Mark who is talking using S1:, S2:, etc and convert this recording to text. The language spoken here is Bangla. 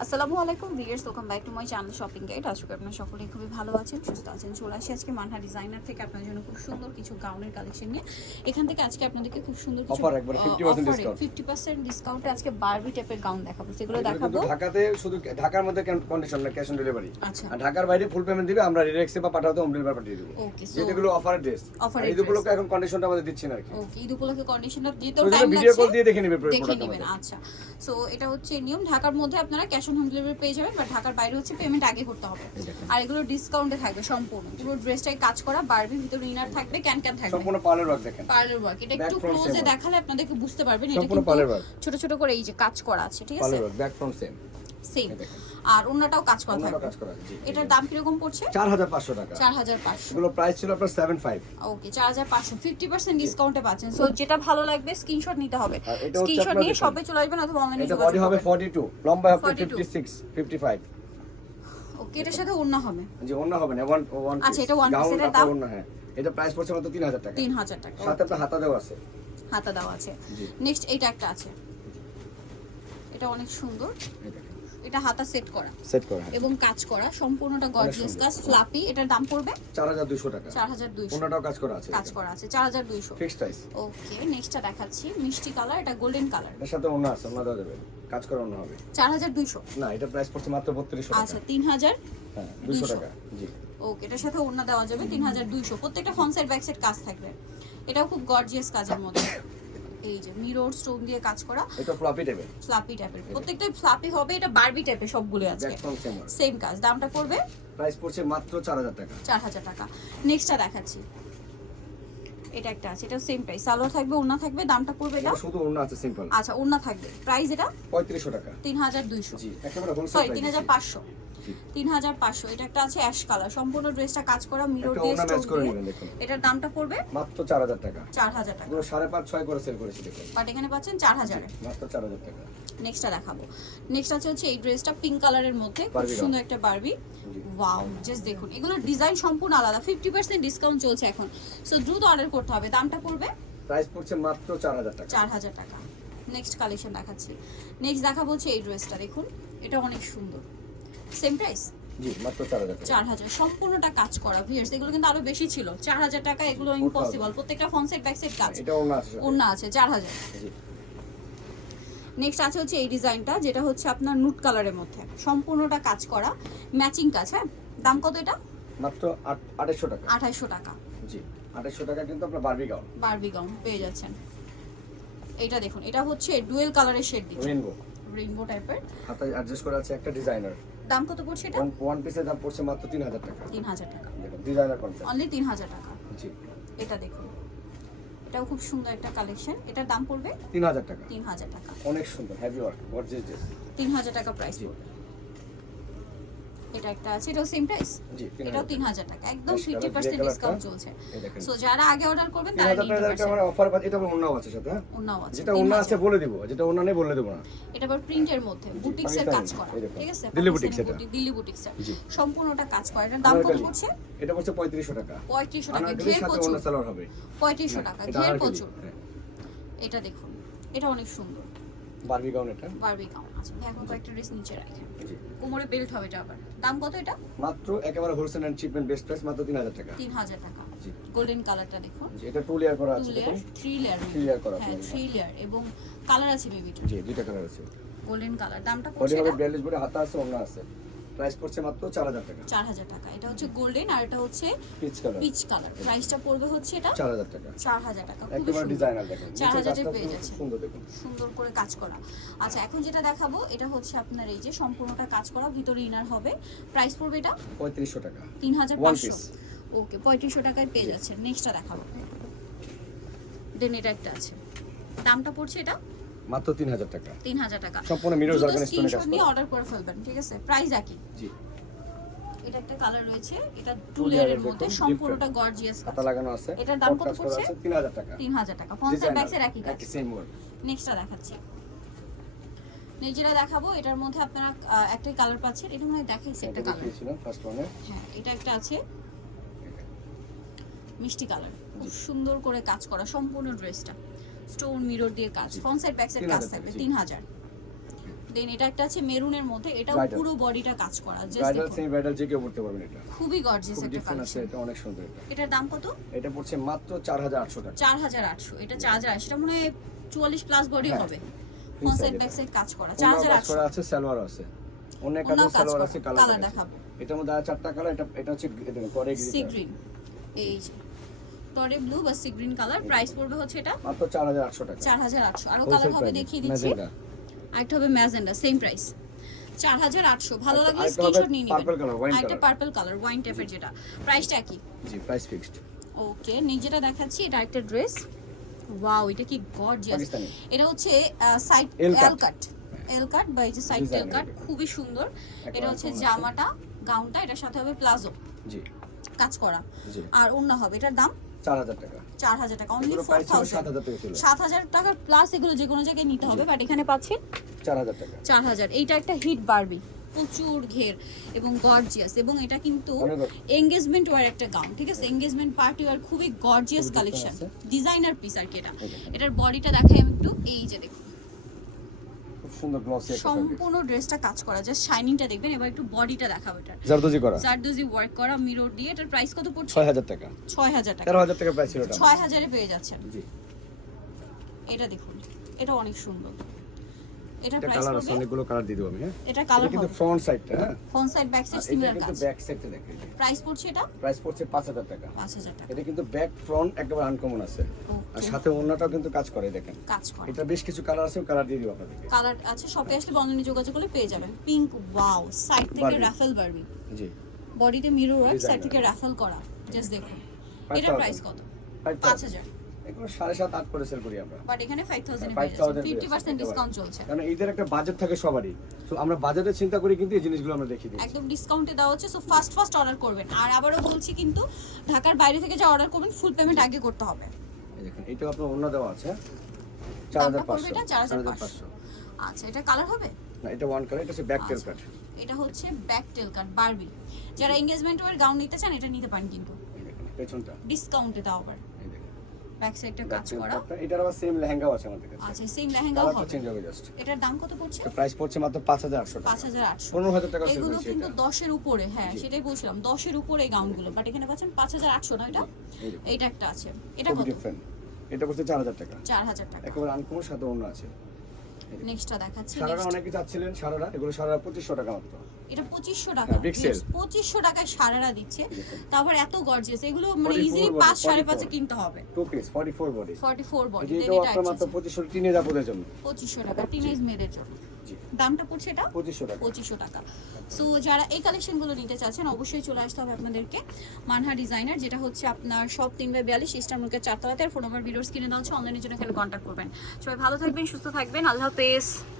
S1: আসসালামু আলাইকুম viewers welcome back to my channel shopping guide আশা করি আপনারা সকলেই খুবই ভালো আছেন সুস্থ আছেন। চলে আসি আজকে মানহা ডিজাইনার থেকে আপনার জন্য খুব সুন্দর কিছু গাউনের কালেকশন নিয়ে। এখান থেকে আজকে আপনাদেরকে খুব সুন্দর কিছু
S2: Offer একবারে 50% discount।
S1: ফিফটি পার্সেন্ট ডিসকাউন্টে আজকে বারবি টাইপের গাউন দেখাবো। সেগুলো দেখাবো।
S2: ঢাকাতে শুধু ঢাকার মধ্যে কন্ডিশন না ক্যাশ অন ডেলিভারি
S1: আচ্ছা।
S2: আর ঢাকার বাইরে ফুল পেমেন্ট দিবে আমরা রিরেক্সে বা পাঠাতে হোম ডেলিভারি পাঠিয়ে দেবো।
S1: ওকে সো
S2: যেগুলো অফার ড্রেস এই
S1: এর
S2: এখন কন্ডিশনটা আমাদের দিচ্ছি না আর কি।
S1: ওকে ঈদ উপলক্ষে কন্ডিশনটা দিতে
S2: তো
S1: টাইম
S2: ভিডিও কল দিয়ে দেখে নেবে
S1: দেখে নেবেন আচ্ছা। সো এটা হচ্ছে নিয়ম। ঢাকার মধ্যে আপনারা ক্যাশ অন হোম ডেলিভারি পেয়ে যাবেন বা ঢাকার বাইরে হচ্ছে পেমেন্ট আগে করতে হবে। আর এগুলো ডিসকাউন্টে থাকবে সম্পূর্ণ। পুরো ড্রেসটাই কাজ করা বারবি ভিতরে ইনার থাকবে ক্যান ক্যান থাকবে।
S2: সম্পূর্ণ পার্লার ওয়ার্ক দেখেন।
S1: পার্লার ওয়ার্ক এটা একটু ক্লোজে দেখালে আপনাদেরকে বুঝতে পারবেন এটা
S2: সম্পূর্ণ
S1: কিন্তু
S2: ওয়ার্ক
S1: ছোট ছোট করে এই যে কাজ করা আছে ঠিক আছে?
S2: Parlour work back front same
S1: same আর অন্যটাও কাজ করা থাকবে। এটার দাম কীরকম পড়ছে?
S2: চার হাজার পাঁচশো টাকা।
S1: চার হাজার পাঁচশো।
S2: এগুলো প্রাইস ছিল আপনার সেভেন ফাইভ
S1: ওকে চার হাজার পাঁচশো। ফিফটি পার্সেন্ট ডিসকাউন্টে পাচ্ছেন। সো যেটা ভালো লাগবে স্ক্রিনশট নিতে হবে। স্ক্রিনশট নিয়ে। শপে চলে আসবেন অথবা অনলাইনে
S2: এটা বডি হবে ফর্টি টু লম্বা হবে
S1: 42
S2: fifty six fifty five
S1: okay এটার সাথে হবে।
S2: না
S1: আচ্ছা, এটা দাম?
S2: হ্যাঁ। এটা প্রাইস পড়ছে মাত্র টাকা।
S1: তিন হাজার টাকা
S2: সাথে আপনার হাতা দেওয়া আছে।
S1: হাতা দেওয়া আছে। নেক্সট এইটা একটা আছে। এটা অনেক সুন্দর। এটা হাতা সেট করা।
S2: সেট করা
S1: এবং কাজ করা সম্পূর্ণটা গর্জিয়াস কাজ ফ্লাপি এটার দাম পড়বে?
S2: চার হাজার দুশো টাকা।
S1: চার হাজার
S2: কাজ করা আছে
S1: কাজ করা আছে চার হাজার দুইশো।
S2: ফিক্সড প্রাইস
S1: ওকে নেক্সটটা দেখাচ্ছি মিষ্টি কালার এটা গোল্ডেন
S2: কালারের সাথে অন্য আছে অন্য দেওয়া যাবে। কাজ করা অন্য হবে।
S1: চার হাজার দুইশো।
S2: না এটা প্রাইস পড়ছে মাত্র বত্রিশশো
S1: আচ্ছা
S2: টাকা
S1: তিন হাজার
S2: হ্যাঁ
S1: 200
S2: টাকা জি।
S1: ওকে এটার সাথে ওড়না দেওয়া যাবে তিন হাজার দুইশো। প্রত্যেকটা ফ্রন্ট সাইড ব্যাক সাইড কাজ থাকবে। এটাও খুব গর্জিয়াস কাজের মধ্যে। এই যে মিরর স্টোন দিয়ে কাজ করা
S2: এটা ফ্লপি দেবে
S1: ফ্লাপি টাইপের প্রত্যেকটাই ফ্লাপি হবে এটা বারবি টাইপের সবগুলো আছে সেম কাজ। দামটা পড়বে?
S2: প্রাইস পড়ছে মাত্র চার হাজার টাকা।
S1: চার হাজার টাকা। নেক্সটটা দেখাচ্ছি। এটা একটা আছে এটা সেম প্রাইস সালোয়ার থাকবে ওড়না থাকবে দামটা পড়বে এটা?
S2: শুধু অন্য আছে সিম্পল
S1: আচ্ছা ওড়না থাকবে। প্রাইস এটা?
S2: পঁয়ত্রিশশো টাকা।
S1: তিন হাজার দুইশো।
S2: জি একেবারে হোলসেল
S1: সরি হাজার পাঁচশো।
S2: জি।
S1: তিন হাজার পাঁচশো। এটা একটা আছে অ্যাশ কালার। সম্পূর্ণ ড্রেসটা কাজ করা মিরর দিয়ে এটার দামটা পড়বে?
S2: মাত্র চার হাজার টাকা।
S1: চার হাজার টাকা।
S2: পুরো সাড়ে পাঁচ ছয় করে সেল করেছি দেখুন।
S1: বাট এখানে পাচ্ছেন চার হাজারে।
S2: মাত্র চার হাজার টাকা।
S1: নেক্সটটা দেখাবো। নেক্সট আছে হচ্ছে এই ড্রেসটা পিঙ্ক কালারের মধ্যে। খুব সুন্দর একটা বারবি। ওয়াও জাস্ট দেখুন। এগুলোর ডিজাইন সম্পূর্ণ আলাদা। ফিফটি পার্সেন্ট ডিসকাউন্ট চলছে এখন। সো দ্রুত অর্ডার করতে হবে। দামটা পড়বে?
S2: প্রাইস পড়ছে মাত্র চার হাজার টাকা।
S1: চার হাজার টাকা। নেক্সট কালেকশন দেখাচ্ছি। নেক্সট দেখা বলছে এই ড্রেসটা দেখুন। এটা অনেক সুন্দর। সেম প্রাইস
S2: জি মাত্র
S1: সম্পূর্ণটা কাজ করা। ভিয়ার্স এগুলো কিন্তু আরও বেশি ছিল। চার হাজার টাকা এগুলো ইম্পসিবল প্রত্যেকটা ফ্রন্ট সাইড ব্যাক কাজ।
S2: এটা অন্য আছে সাথে।
S1: আছে
S2: জি।
S1: নেক্সট আছে হচ্ছে এই ডিজাইনটা যেটা হচ্ছে আপনার নুট কালারের মধ্যে। সম্পূর্ণটা কাজ করা। ম্যাচিং কাজ হ্যাঁ? দাম কত এটা?
S2: মাত্র আঠাশশো টাকা।
S1: আঠাইশশো টাকা।
S2: জি আঠাশশো টাকা কিন্তু আপনার বারবি গাউন
S1: বারবি গাউন পেয়ে যাচ্ছেন। এটা দেখুন এটা হচ্ছে ডুয়েল কালারের শেড দিচ্ছে। রেইনবো টাইপের
S2: হাতায় অ্যাডজাস্ট করা আছে একটা ডিজাইনার
S1: দাম কত পড়ছে এটা?
S2: ওয়ান পিসের দাম পড়ছে মাত্র তিন হাজার টাকা।
S1: তিন হাজার টাকা।
S2: ডিজাইনার কনসেপ্ট
S1: অনলি তিন হাজার টাকা।
S2: জি।
S1: এটা দেখুন। এটাও খুব সুন্দর একটা কালেকশন এটার দাম পড়বে
S2: তিন হাজার টাকা।
S1: তিন হাজার টাকা।
S2: অনেক সুন্দর হেভি ওয়ার্ক গর্জিয়াস ড্রেস
S1: তিন হাজার টাকা প্রাইস পড়বে। এটা একটা আছে এটাও সেম প্রাইস এটাও তিন হাজার টাকা। একদম ফিফটি পার্সেন্ট ডিসকাউন্ট চলছে। সো যারা আগে অর্ডার করবেন তারা
S2: আমার অফার এটা আমার অন্য আছে সাথে হ্যাঁ?
S1: আছে
S2: যেটা
S1: 3000
S2: অন্য আছে বলে দিব যেটা অন্য নেই বলে দেবো না।
S1: এটা আবার প্রিন্টের মধ্যে বুটিক্সের কাজ করা ঠিক আছে?
S2: দিল্লি বুটিক্স এটা।
S1: দিল্লি বুটিক্স। সম্পূর্ণটা কাজ করা এটার দাম কত। পড়ছে?
S2: এটা পড়ছে পঁয়ত্রিশশো টাকা।
S1: পঁয়ত্রিশশো টাকা ঘের প্রচুর।
S2: হবে।
S1: পঁয়ত্রিশশো
S2: হ্যাঁ,
S1: টাকা
S2: এটা
S1: ঘের প্রচুর। এটা দেখুন এটা অনেক সুন্দর।
S2: বারবি গাউন এটা।
S1: বারবি গাউন আছে। এখন কয়েকটা ড্রেস নিচে রাখেন।
S2: জি।
S1: কোমরে বেল্ট হবে এটা আবার। দাম কত এটা?
S2: মাত্র একেবারে wholesale and shipment best price মাত্র তিন হাজার টাকা।
S1: তিন হাজার টাকা।
S2: জি।
S1: গোল্ডেন কালারটা দেখুন
S2: জি এটা টু লেয়ার করা আছে দেখুন।
S1: থ্রি লেয়ার
S2: থ্রি লেয়ার করা আছে
S1: হ্যাঁ থ্রি লেয়ার এবং কালার আছে বেবিটা
S2: জি দুইটা কালার আছে।
S1: গোল্ডেন কালার দামটা
S2: কত
S1: এটা
S2: হবে
S1: এটা?
S2: বিয়াল্লিশ বডি হাতা আছে ওনা আছে। প্রাইস পড়ছে মাত্র চার হাজার টাকা।
S1: চার হাজার টাকা। এটা হচ্ছে গোল্ডেন আর এটা হচ্ছে
S2: পিচ কালার।
S1: Peach colour. প্রাইসটা পড়বে হচ্ছে এটা
S2: চার হাজার টাকা।
S1: চার হাজার টাকা। খুবই
S2: একেবারে
S1: সুন্দর।
S2: ডিজাইনার দেখেন।
S1: চার
S2: নিচের
S1: হাজারে
S2: কাজটা
S1: পেয়ে যাচ্ছে
S2: সুন্দর দেখুন।
S1: সুন্দর করে কাজ করা। আচ্ছা এখন যেটা দেখাবো এটা হচ্ছে আপনার এই যে সম্পূর্ণটা কাজ করা। ভিতরে ইনার হবে। প্রাইস পড়বে এটা?
S2: পঁয়ত্রিশশো টাকা।
S1: তিন হাজার
S2: One
S1: পাঁচশো।
S2: piece.
S1: ওকে পঁয়ত্রিশশো টাকায় পেয়ে যাচ্ছেন। নেক্সটটা দেখাবো। দেন এটা একটা আছে। দামটা পড়ছে এটা?
S2: মাত্র তিন হাজার টাকা।
S1: তিন হাজার টাকা।
S2: সম্পূর্ণ মিরর জার্মান স্টোনে
S1: স্ক্রিনশট
S2: কাজ
S1: নিয়ে অর্ডার করে ফেলবেন ঠিক আছে? প্রাইস একই।
S2: জি।
S1: এটা একটা কালার রয়েছে এটা টু লেয়ারের মধ্যে সম্পূর্ণটা গর্জিয়াস
S2: হাতা লাগানো আছে
S1: এটার দাম কত পড়ছে?
S2: আছে তিন হাজার টাকা।
S1: তিন হাজার টাকা পঞ্চাশ ব্যাগসের একই কাজ।
S2: সেম ওয়ার্ড
S1: নেক্সটটা দেখাচ্ছি। নিজেরা দেখাবো এটার মধ্যে আপনারা একটাই কালার পাচ্ছেন। এটা মনে হয় দেখাইছে একটা কালার
S2: ফার্স্ট ওয়ানে
S1: হ্যাঁ এটা একটা আছে মিষ্টি কালার খুব সুন্দর করে কাজ করা সম্পূর্ণ ড্রেসটা স্টোন মিরর দিয়ে কাজ ফ্রন্ট সাইড ব্যাক সাইড কাজ থাকবে। তিন হাজার দেন এটা একটা আছে মেরুনের মধ্যে
S2: Bridal.
S1: পুরো বডিটা কাজ করা জাস্ট
S2: ব্রাইডাল সেমি ব্রাইডাল যে কেউ পড়তে পারবেন এটা।
S1: খুবই গর্জিয়াস একটা কালেকশন
S2: এটা অনেক সুন্দর এটা।
S1: এটার দাম কত?
S2: এটা পড়ছে মাত্র চার হাজার আটশো টাকা।
S1: চার হাজার আটশো এটা চার হাজার সেটা মনে হয় চুয়াল্লিশ প্লাস বডি হবে। ফ্রন্ট সাইড ব্যাক সাইড কাজ করা চার
S2: অন্য
S1: হাজার
S2: কাজ
S1: আটশো।
S2: করা আছে সালোয়ার আছে। অনেক কালার সালোয়ার আছে কালার
S1: দেখাবো।
S2: এটার মধ্যে আর চারটা কালার এটা এটা হচ্ছে করে
S1: গ্রিন এই যে ব্লু বা সি গ্রিন কালার প্রাইস পড়বে হচ্ছে এটা
S2: মাত্র চার হাজার আটশো টাকা।
S1: চার হাজার আটশো।
S2: আরও
S1: কালার হবে দেখিয়ে দিচ্ছি। আরেকটা হবে ম্যাজেন্ডা সেম প্রাইস চার হাজার আটশো ভালো
S2: আরেকটা-
S1: লাগলে স্ক্রিনশট নিয়ে নেবেন।
S2: wine
S1: আরেকটা
S2: color।
S1: পার্পল কালার ওয়াইন টাইপের যেটা। প্রাইসটা কি?
S2: জি প্রাইস ফিক্সড
S1: ওকে নিজেটা দেখাচ্ছি এটা একটা ড্রেস ওয়াও এটা কি গর্জিয়াস এটা হচ্ছে সাইড এল কাট এল কাট বা এই যে সাইড এল কাট খুবই সুন্দর। এটা হচ্ছে জামাটা গাউনটা এটার সাথে হবে প্লাজো
S2: জি।
S1: কাজ করা। আর অন্য হবে এটার দাম?
S2: চার হাজার টাকা।
S1: চার হাজার টাকা অনলি
S2: এগুলো
S1: ফোর
S2: প্রাইস ছিল সাত
S1: থাউজেন্ড
S2: হাজার টাকা ছিল।
S1: সাত হাজার টাকার প্লাস এগুলো যে কোনো জায়গায় নিতে হবে বাট এখানে পাচ্ছেন
S2: টাকা।
S1: এইটা একটা হিট বারবি প্রচুর ঘের এবং গর্জিয়াস এবং এটা কিন্তু এঙ্গেজমেন্ট ওয়ার একটা গাউন ঠিক আছে? এঙ্গেজমেন্ট পার্টি ওয়ার খুবই গর্জিয়াস কালেকশন ডিজাইনার পিস আর কি এটা। এটার বডিটা দেখাই আমি একটু এই যে দেখুন।
S2: সুন্দর গ্লসি একটা
S1: সম্পূর্ণ ড্রেসটা কাজ করা জাস্ট শাইনিংটা দেখবেন এবার একটু বডিটা দেখাবো এটা
S2: জারদোজি করা?
S1: জারদোজি ওয়ার্ক করা মিরর দিয়ে এটার প্রাইস কত পড়ছে?
S2: ছয় হাজার টাকা।
S1: ছয় হাজার টাকা।
S2: তেরো হাজার টাকা প্রাইস ছিল এটা।
S1: ছয় হাজারে পেয়ে যাচ্ছেন।
S2: জি।
S1: এটা দেখুন এটা অনেক সুন্দর। এটা
S2: এটা কালার আছে অনেকগুলো কালার দিয়ে দেবো আমি হ্যাঁ?
S1: এটা
S2: এটা
S1: কালার
S2: কিন্তু ফ্রন্ট সাইডটা হ্যাঁ?
S1: ফ্রন্ট সাইড ব্যাক সাইড
S2: আর এটা কিন্তু ব্যাক সাইডটা দেখেন
S1: প্রাইস পড়ছে এটা?
S2: প্রাইস পড়ছে পাঁচ হাজার টাকা।
S1: পাঁচ হাজার টাকা।
S2: এটা কিন্তু ব্যাক ফ্রন্ট একেবারে আনকমন আছে। আর সাথে অন্যটাও কিন্তু কাজ করে দেখেন।
S1: কাজ করে।
S2: এটা বেশ কিছু কালার আছে কালার দিয়ে দিব আপনাদেরকে।
S1: কালার আছে শপে আসলে বন্ধনে যোগাযোগ করলে পেয়ে যাবেন। পিঙ্ক ওয়াও সাইড থেকে রাফেল বারবি
S2: জি।
S1: বডিতে মিরর ওয়ার্ক সাইড থেকে রাফেল করা। জাস্ট দেখুন। এটা প্রাইস কত?
S2: ফাইভ
S1: পাঁচ হাজার।
S2: এগুলো সাড়ে সাত আট করে সেল করি আমরা।
S1: বাট এখানে five thousand
S2: 5,000
S1: fifty percent discount চলছে।
S2: কারণ ঈদের একটা বাজেট থাকে সবারই। তো আমরা বাজেটের চিন্তা করি কিন্তু এই জিনিসগুলো আমরা দিই
S1: একদম ডিসকাউন্টে দেওয়া হচ্ছে। সো ফার্স্ট ফার্স্ট অর্ডার করবেন। আর আবারও বলছি কিন্তু ঢাকার বাইরে থেকে যা অর্ডার করবেন ফুল পেমেন্ট আগে করতে হবে।
S2: দেখেন এটাও আপনার অন্য দেওয়া আছে। চার হাজার পাঁচশো।
S1: এটা আচ্ছা এটা কালার হবে?
S2: না এটা ওয়ান কালার এটা হচ্ছে ব্যাক টেল। কাট
S1: এটা হচ্ছে ব্যাক টেল কাট বারবি যারা এঙ্গেজমেন্ট ওয়ার গাউন নিতে চান এটা নিতে পারেন কিন্তু।
S2: পেছনটা।
S1: ডিসকাউন্টে দাও আবার ব্যাক সাইডটা কাজ করা।
S2: এটার আবার সেম লেহেঙ্গাও আছে আমাদের কাছে।
S1: আচ্ছা সেম লেহেঙ্গাও হবে।
S2: চেঞ্জ হবে জাস্ট
S1: এটার দাম কত পড়ছে?
S2: প্রাইস পড়ছে মাত্র পাঁচ হাজার
S1: পাঁচ
S2: টাকা।
S1: হাজার আটশো।
S2: পনেরো হাজার টাকা
S1: এগুলো কিন্তু
S2: এটা।
S1: দশের উপরে হ্যাঁ সেটাই বলছিলাম দশের উপরে এই গাউনগুলো বাট এখানে পাচ্ছেন পাঁচ হাজার আটশো না এটা?
S2: এটা
S1: এইটা একটা আছে। এটা কত?
S2: এটা পড়ছে চার হাজার টাকা।
S1: চার হাজার টাকা।
S2: একেবারে আনকমন সাথে অন্য আছে।
S1: নেক্সটটা দেখাচ্ছি।
S2: সারারা অনেকে চাচ্ছিলেন সারারা এগুলো সারারা পঁচিশশো টাকা মাত্র।
S1: এটা 2500 টাকা।
S2: হ্যাঁ, sale।
S1: পঁচিশশো টাকায় সারারা দিচ্ছে। তারপর এত গর্জিয়াস এগুলো মানে
S2: 44
S1: ইজিলি
S2: body,
S1: পাঁচ সাড়ে
S2: 44
S1: কিনতে হবে।
S2: Two piece forty four body
S1: forty four body
S2: এটা মাত্র পঁচিশশো টিনেজ আপুদের জন্য।
S1: 2500 টাকা টিনেজ মেয়েদের জন্য। দামটা পড়ছে এটা?
S2: পঁচিশশো টাকা।
S1: সো যারা এই কালেকশনগুলো নিতে চাচ্ছেন অবশ্যই চলে আসতে হবে আপনাদেরকে মানহা ডিজাইনার যেটা হচ্ছে আপনার সব তিন বাই বিয়াল্লিশ ইস্টার চারতলাতে। ফোন নম্বর ভিডিওস কিনে দেওয়া হচ্ছে অনলাইনের জন্য এখানে কন্ট্যাক্ট করবেন। সবাই ভালো থাকবেন সুস্থ থাকবেন। আল্লাহ হাফেজ।